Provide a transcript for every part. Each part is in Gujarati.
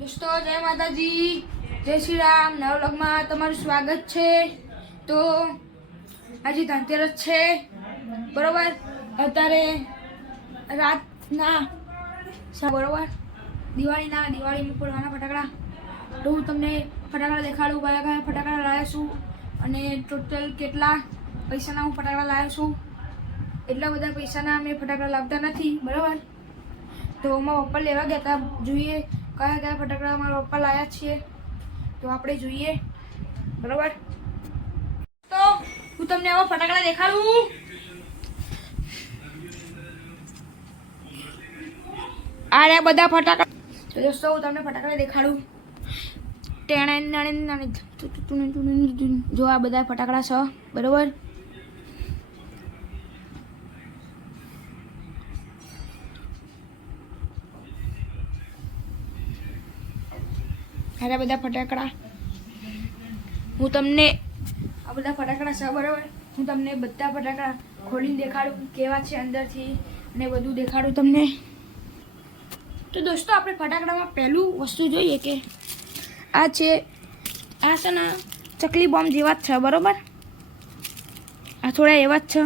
દોસ્તો, જય માતાજી. જય શ્રી રામ. નવલગમાં તમારું સ્વાગત છે. તો આજે ધનતેરસ છે. બરોબર? અત્યારે રાતના બરોબર? દિવાળીના, દિવાળીમાં ફોડવાના ફટાકડા. તો હું તમને ફટાકડા દેખાડું, કયા કયા ફટાકડા લાવ્યા છું અને ટોટલ કેટલા પૈસાના હું ફટાકડા લાવ્યો છું. એટલા બધા પૈસાના અમે ફટાકડા લાવતા નથી. બરાબર? તો મારા પપ્પા લેવા ગયા હતા જોઈએ કયા કયા ફટાકડા મારા પપ્પા લાવ્યા છીએ તો આપણે જોઈએ બરોબર તો હું તમને આવા ફટાકડા દેખાડું આ રહ્યા બધા ફટાકડા તો દોસ્તો હું તમને ફટાકડા દેખાડું ટેણે જો આ બધા ફટાકડા છે બરોબર આરા બધા ફટાકડા. હું તમને આ બધા ફટાકડા છે, બરાબર? હું તમને બધા ફટાકડા ખોલીને દેખાડું કેવા છે અંદરથી અને બધું દેખાડું તમને. તો દોસ્તો, આપણે ફટાકડામાં પહેલું વસ્તુ જોઈએ કે આ છે આ છે ને ચકલી બોમ્બ જેવા જ છે, બરાબર? આ થોડા એવા જ છે.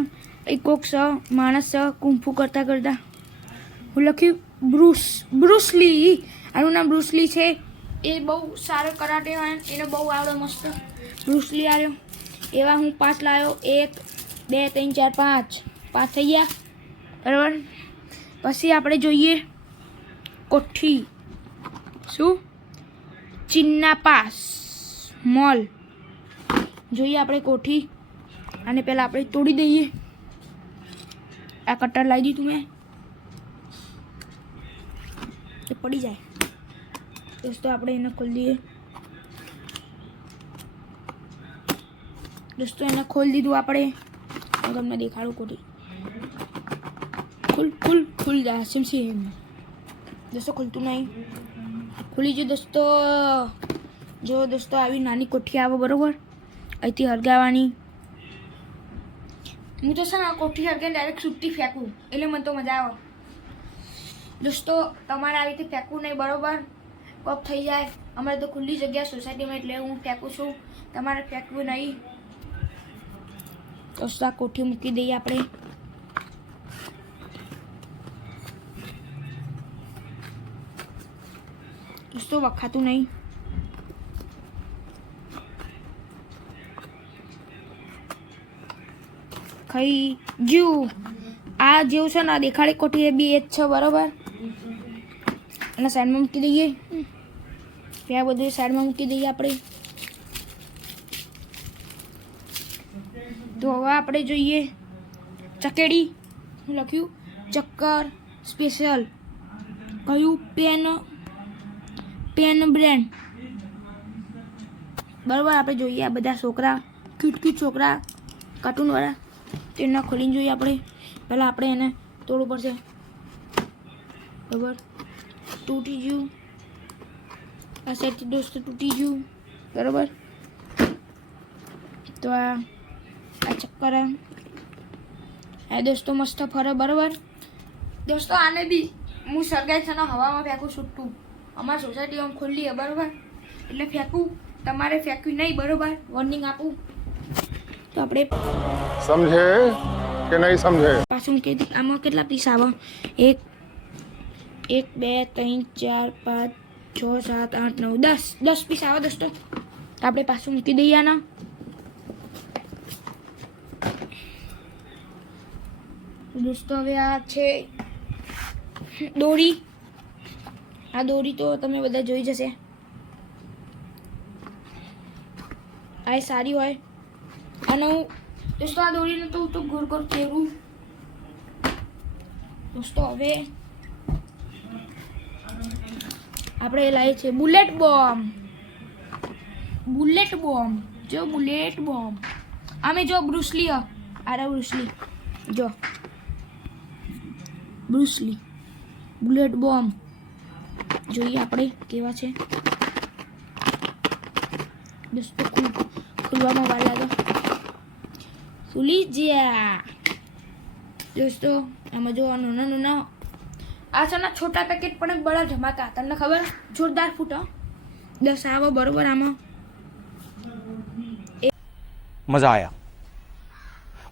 એક કોક છે માણસ છે કુંફુ કરતાં કરતાં. હું લખ્યું બ્રુસ બ્રુસલી આનું નામ બ્રુસલી છે. એ બહુ સારો કરાટે એને બહુ આવડે મસ્ત બ્રુસલી આવ્યો. એવા હું પાંચ લાવ્યો એક, બે, ત્રણ, ચાર, પાંચ. પાંચ થઈ ગયા. બરાબર? પછી આપણે જોઈએ કોઠી. શું? ચિન્ના પાસ મોલ. જોઈએ આપણે કોઠી. અને પહેલાં આપણે તોડી દઈએ. આ કટર લાવી દીધું મેં. પડી જાય. દોસ્તો આપણે એને ખોલી દઈએ. દોસ્તો એને ખોલી દીધું આપણે. હું તમને દેખાડું કોટી ખુલ ખુલ ખુલ જાય સેમ સેમ. દોસ્તો, ખુલતું નહીં. ખુલી ગયું દોસ્તો. જો દોસ્તો, આવી નાની કોઠી આવે, બરોબર? અહીંથી હરગાવાની. હું તો છે ને કોઠી હરગાઈને ડાયરેક્ટ છૂટી ફેંકું. એટલે મને તો મજા આવે. દોસ્તો, તમારે આવી રીતે ફેંકવું નહીં, બરોબર? કોપ થઈ જાય. અમારે તો ખુલ્લી જગ્યા સોસાયટીમાં એટલે હું ફેંકું છું. તમારે ફેંકવું નહીં. તો આ કોઠી મૂકી દઈએ આપણે. દોસ્તો વખાતું નહીં. ખાઈ જ્યું. આ જેવું છે ને દેખાડી કોઠી એ બી, એ જ છે, બરોબર? અને સાઈડમાં મૂકી દઈએ. ત્યાં બધું સાઈડમાં મૂકી દઈએ આપણે. તો હવે આપણે જોઈએ ચકેડી લખ્યું? ચક્કર, સ્પેશિયલ. કયું? Pen pen brand. બરાબર, આપણે જોઈએ આ બધા છોકરા, ક્યુટ ક્યુટ છોકરા, કાર્ટૂનવાળા. તેના ખોલીને જોઈએ આપણે. પહેલાં આપણે એને તોડવું પડશે. બરાબર? તૂટી ગયું. આ સાઈડથી દોસ્તો તૂટી ગયું. બરાબર? તો આ ચક્કર આ. દોસ્તો મસ્ત ફરે બરાબર? દોસ્તો આને બી હું સરગાઈ છે હવામાં ફેંકું છૂટું અમારી સોસાયટી આમ ખોલી છે બરાબર? એટલે ફેંકું. તમારે ફેંક્યું નહીં બરાબર? વોર્નિંગ આપું. તો આપણે સમજે કે નહીં સમજે? પાછું આમાં કેટલા પીસ આવે? એક એક બે ત્રણ ચાર પાંચ છ, સાત, આઠ, નવ, દસ. દસ પીસ આવો દોસ્તો આપણે પાછું મૂકી દઈએ આના. દોસ્તો, હવે આ છે દોરી. આ દોરી તો તમે બધા જોઈ જશે. આ સારી હોય. અને હું દોસ્તો, આ દોરીને તો હું તો ગોળ ગોળ ફેરવું દોસ્તો, હવે આપણે લાવીએ છીએ બુલેટ બોમ્બ. Bullet bomb. જો બુલેટ બોમ્બ. અમે જો બ્રુસલી આરે બ્રુસલી જો. Bruce Lee bullet bomb. જોઈએ આપણે કેવા છે. દોસ્તો, ખુલ ખુલવામાં વાર લાગે. ખુલી ગયા દોસ્તો, આમાં જો નાના નાના આ છે ને છોટા પેકેટ પણ બડા ધમાકા તમને ખબર જોરદાર ફૂટો દસ આવો બરોબર આમાં मज़ा आया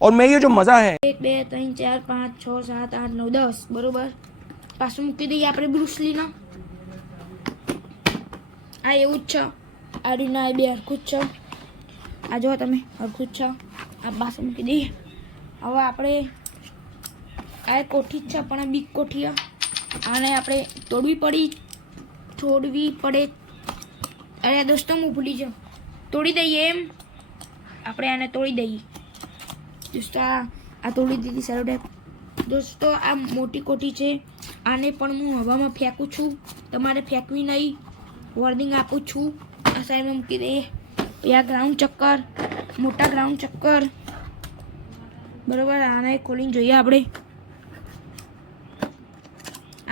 और मैं ये जो मज़ा है એક બે ત્રણ ચાર પાંચ છ સાત આઠ નવ દસ બરોબર પાછું મૂકી દઈએ આપણે બ્રુસલીનો આ એવું જ છે આ રીના એ બે હરખું જ છે આ જો તમે હરખું જ છે આ પાછું મૂકી દઈએ હવે આપણે આ એક કોઠી જ છે પણ આ બીક કોઠી છે. આને આપણે તોડવી પડી તોડવી પડે. અરે દોસ્તો, હું ભૂલી જાઉં. તોડી દઈએ એમ? આપણે આને તોડી દઈએ. દોસ્તો, આ આ તોડી દીધી સેલો ટેપ દોસ્તો, આ મોટી કોટી છે. આને પણ હું હવામાં ફેંકું છું. તમારે ફેંકવી નહીં. વોર્નિંગ આપું છું. આ સાઈડમાં મૂકી દઈએ આ ગ્રાઉન્ડ ચક્કર. મોટા ગ્રાઉન્ડ ચક્કર. બરાબર, આને ખોલીને જોઈએ આપણે.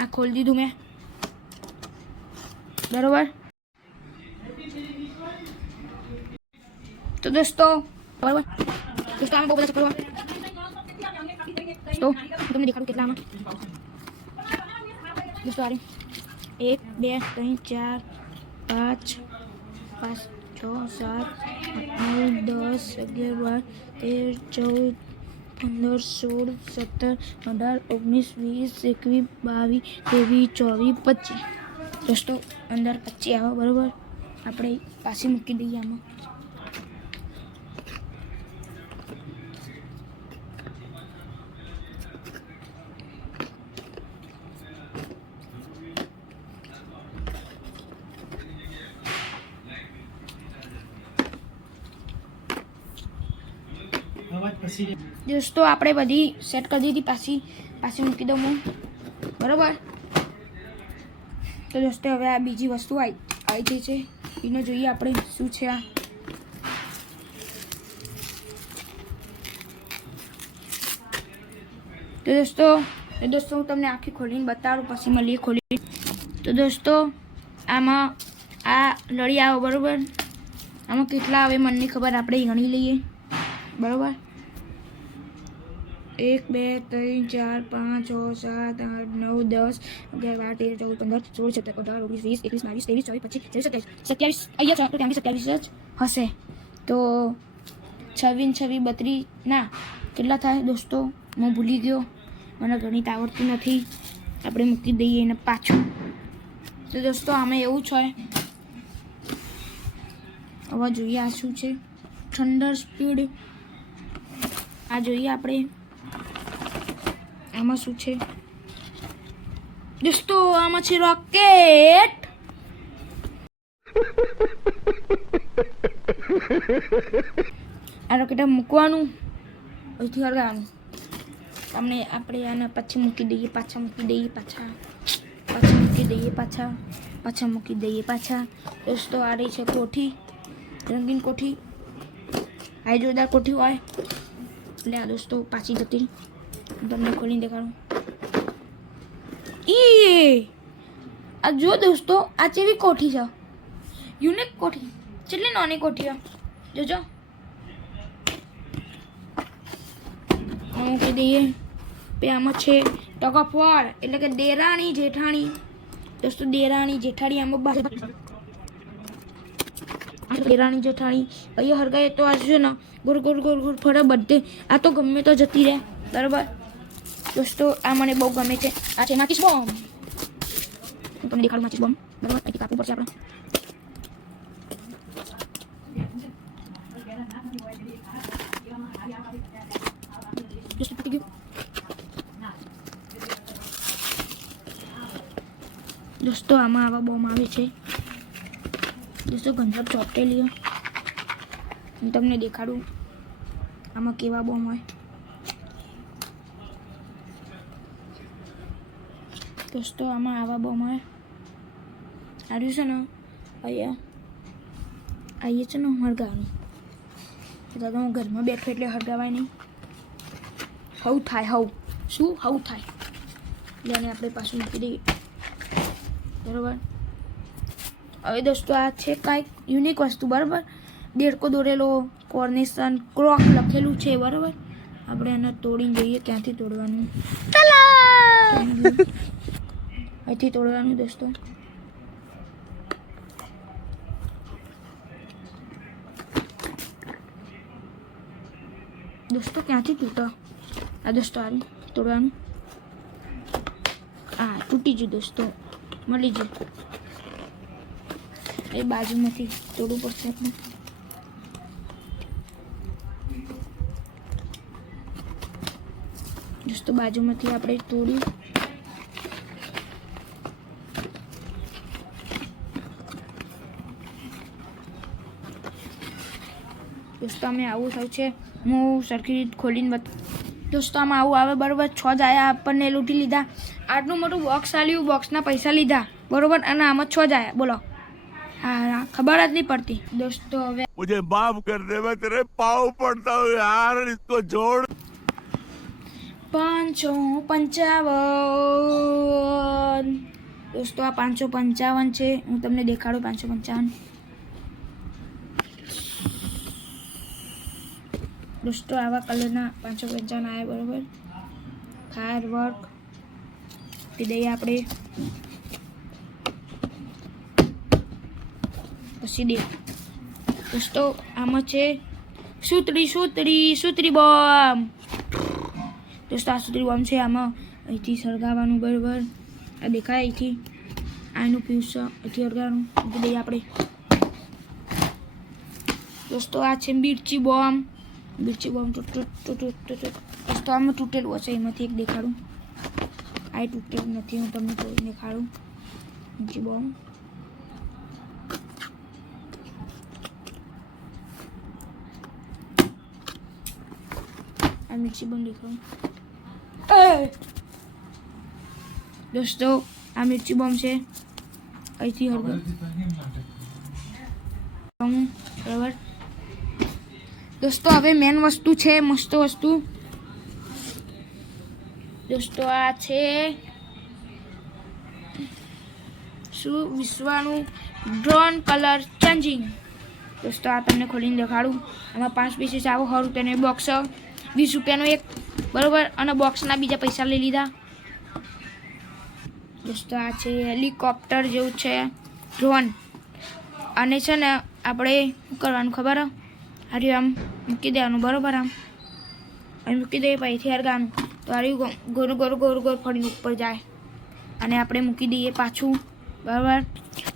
આ ખોલી દીધું મેં. બરોબર? તો દોસ્તો, બરોબર? દોસ્તો, આમાં બહુ તો તમને દેખાડું કેટલામાં. દોસ્તો, આ એક, બે, ત્રણ, ચાર, પાંચ પાંચ, છ, સાત નવ, દસ, અગિયાર, બાર, તેર, ચૌદ પંદર, સોળ, સત્તર, અઢાર, ઓગણીસ, વીસ, એકવીસ, બાવીસ, ત્રેવીસ, ચોવીસ, પચીસ. દોસ્તો, અંદર પચીસ આવે, બરાબર? આપણે પાછી મૂકી દઈએ આમાં. દોસ્તો, આપણે બધી સેટ કરી દીધી પાછી. પાછી મૂકી દઉં હું. બરાબર? તો દોસ્તો, હવે આ બીજી વસ્તુ આવી આવી ગઈ છે. એને જોઈએ આપણે શું છે આ. તો દોસ્તો તો દોસ્તો, હું તમને આખી ખોલીને બતાડું પછી મળીએ ખોલી. તો દોસ્તો, આમાં આ લડી આવો, બરાબર? આમાં કેટલા આવે, મને ખબર, આપણે ગણી લઈએ. બરાબર? એક, બે, ત્રણ, ચાર, પાંચ, છ, સાત, આઠ, નવ, દસ, અગિયાર, બાર, તેર, ચૌદ, પંદર, સોળ, સત્તર, અઢાર, ઓગણીસ, વીસ, એકવીસ, બાવીસ, ત્રેવીસ, ચોવીસ, પચીસ ત્રેવીસ સત્યાવીસ સત્યાવીસ અહીંયા તો ત્યાં સત્યાવીસ, જ હશે. તો છવ્વીસ છવ્વીસ, બત્રીસ, ના, કેટલા થાય દોસ્તો? હું ભૂલી ગયો. મને ગણિત આવડતું નથી. આપણે મૂકી દઈએ એને પાછું. તો દોસ્તો, આમાં એવું છે. હવે જોઈએ આ શું છે. થંડર સ્પીડ આ જોઈએ આપણે. આમાં શું છે? દોસ્તો, આમાં છે રોકેટ આ રોકેટ મૂકવાનું. અહીંથી હળગાવાનું તમને આપણે આને પછી મૂકી દઈએ, પાછા મૂકી દઈએ, પાછા. પાછા મૂકી દઈએ, પાછા. પાછા મૂકી દઈએ, પાછા. દોસ્તો, આ રહી છે કોઠી. રંગીન કોઠી. આ જોરદાર કોઠી હોય. એટલે આ દોસ્તો, પાછી જતી. તમને ખોલીને દેખાડું ઈ આ જો દોસ્તો આ કેવી કોઠી છે યુનિક કોઠી કેટલી નાની કોઠી છે જોજો મૂકી દઈએ પે આમાં છે ટક ઓફ વોર એટલે કે દેરાણી જેઠાણી દોસ્તો દેરાણી જેઠાણી આમાં બા દેરાણી જેઠાણી અહીંયા હરગાય તો આ છે ને ગોળ ગોળ ગોળ ગોળ ફરે બધે આ તો ગમે તો જતી રહે બરાબર? દોસ્તો, આ મને બહુ ગમે છે. આ છે માચીસ બોમ્બ. હું તમને દેખાડું માચીસ બોમ્બ. બરાબર? અહીંથી કાપવું પડશે આપણે. દોસ્તો આમાં આવા બોમ્બ આવે છે. દોસ્તો ગંજાબ ચોપટેલી હું તમને દેખાડું આમાં કેવા બોમ્બ હોય. દોસ્તો આમાં આવા બહુ મળે. સારું છે ને અહીંયા આવીએ છે ને હળગાવાનું. તો હું ઘરમાં બેઠો એટલે હળગાવાય નહીં. હવું થાય હવું. શું? હવું થાય. એટલે આને આપણે પાછું મૂકી દઈએ. બરાબર? હવે દોસ્તો આ છે કાંઈક યુનિક વસ્તુ બરાબર? દેડકો દોરેલો કોર્નેશન ક્રોક લખેલું છે બરાબર? આપણે એને તોડીને જોઈએ ક્યાંથી તોડવાનું? અહીંથી તોડવાનું દોસ્તો. દોસ્તો, ક્યાંથી તૂટો? આ દોસ્તો, આ તોડવાનું. હા તૂટી ગયું દોસ્તો. મળી ગયું. એ બાજુમાંથી તોડવું પડશે આપણે. દોસ્તો, બાજુમાંથી આપણે તોડ્યું દોસ્તો અમે આવું થયું છે હું સરખી રીત ખોલીને બત દોસ્તો આમાં આવું આવે બરોબર છ જ આયા આપણને લૂંટી લીધા આટલું મોટું બોક્સ આલ્યું બોક્સના પૈસા લીધા બરોબર અને આમાં છ જ આયા બોલો હા હા, ખબર જ નહીં પડતી દોસ્તો હવે मुझे माफ कर दे मैं तेरे पाँव पड़ता हूँ यार इसको जोड़ પાંચસો પંચાવન દોસ્તો આ પાંચસો પંચાવન છે હું તમને દેખાડું પાંચસો પંચાવન દોસ્તો આવા કલરના પાંચસો પંચાવન આવ્યા બરોબર? ફાયર વર્ક તે દઈએ આપણે પછી દે. દોસ્તો, આમાં છે સુત્રી સુત્રી સુત્રી બોમ્બ. દોસ્તો, આ સુત્રી બોમ્બ છે આમાં. અહીંથી સળગાવવાનું બરાબર. આ દેખાય અહીંથી. આનું છે અહીંથી સળગાવવાનું. દઈએ આપણે દોસ્તો, આ છે મિર્ચી બોમ્બ. મિર્ચી બોમ્બ તૂટ તૂટ તૂટ તૂટ તૂટ તૂટ. દોસ્તો આમાં તૂટેલું હશે એમાંથી એક દેખાડું આ એ તૂટેલું નથી હું તમને કોઈ દેખાડું મિર્ચી બોમ્બ આ મિર્ચી બોમ્બ દેખાડું દોસ્તો આ મિર્ચી બોમ્બ છે અહીંથી હળગો બરાબર દોસ્તો, હવે મેન વસ્તુ છે, મસ્ત વસ્તુ. દોસ્તો, આ છે શું વિશ્વાનું ડ્રોન કલર ચેન્જિંગ દોસ્તો, આ તમને ખોલીને દેખાડું. આમાં પાંચ પીસીસ આવો ખરું તેને બોક્સ વીસ રૂપિયાનો એક, બરાબર? અને બોક્સના બીજા પૈસા લઈ લીધા. દોસ્તો, આ છે હેલિકોપ્ટર જેવું છે ડ્રોન અને છે ને, આપણે કરવાનું ખબર? હાર્યું આમ મૂકી દેવાનું બરોબર આમ. અહીં મૂકી દઈએ પછી હરગાનું તો હાર્યું ગોર ગોર ગોર ગોર ફળીને ઉપર જાય. અને આપણે મૂકી દઈએ પાછું. બરાબર?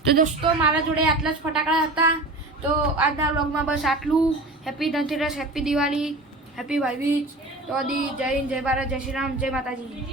તો દોસ્તો, મારા જોડે આટલા જ ફટાકડા હતા. તો આજના વ્લોગમાં બસ આટલું. Happy Dhanteras happy Diwali happy Bhaibij. તો દી જય હિન્દ, જય ભારત, જય શ્રી રામ, જય માતાજી.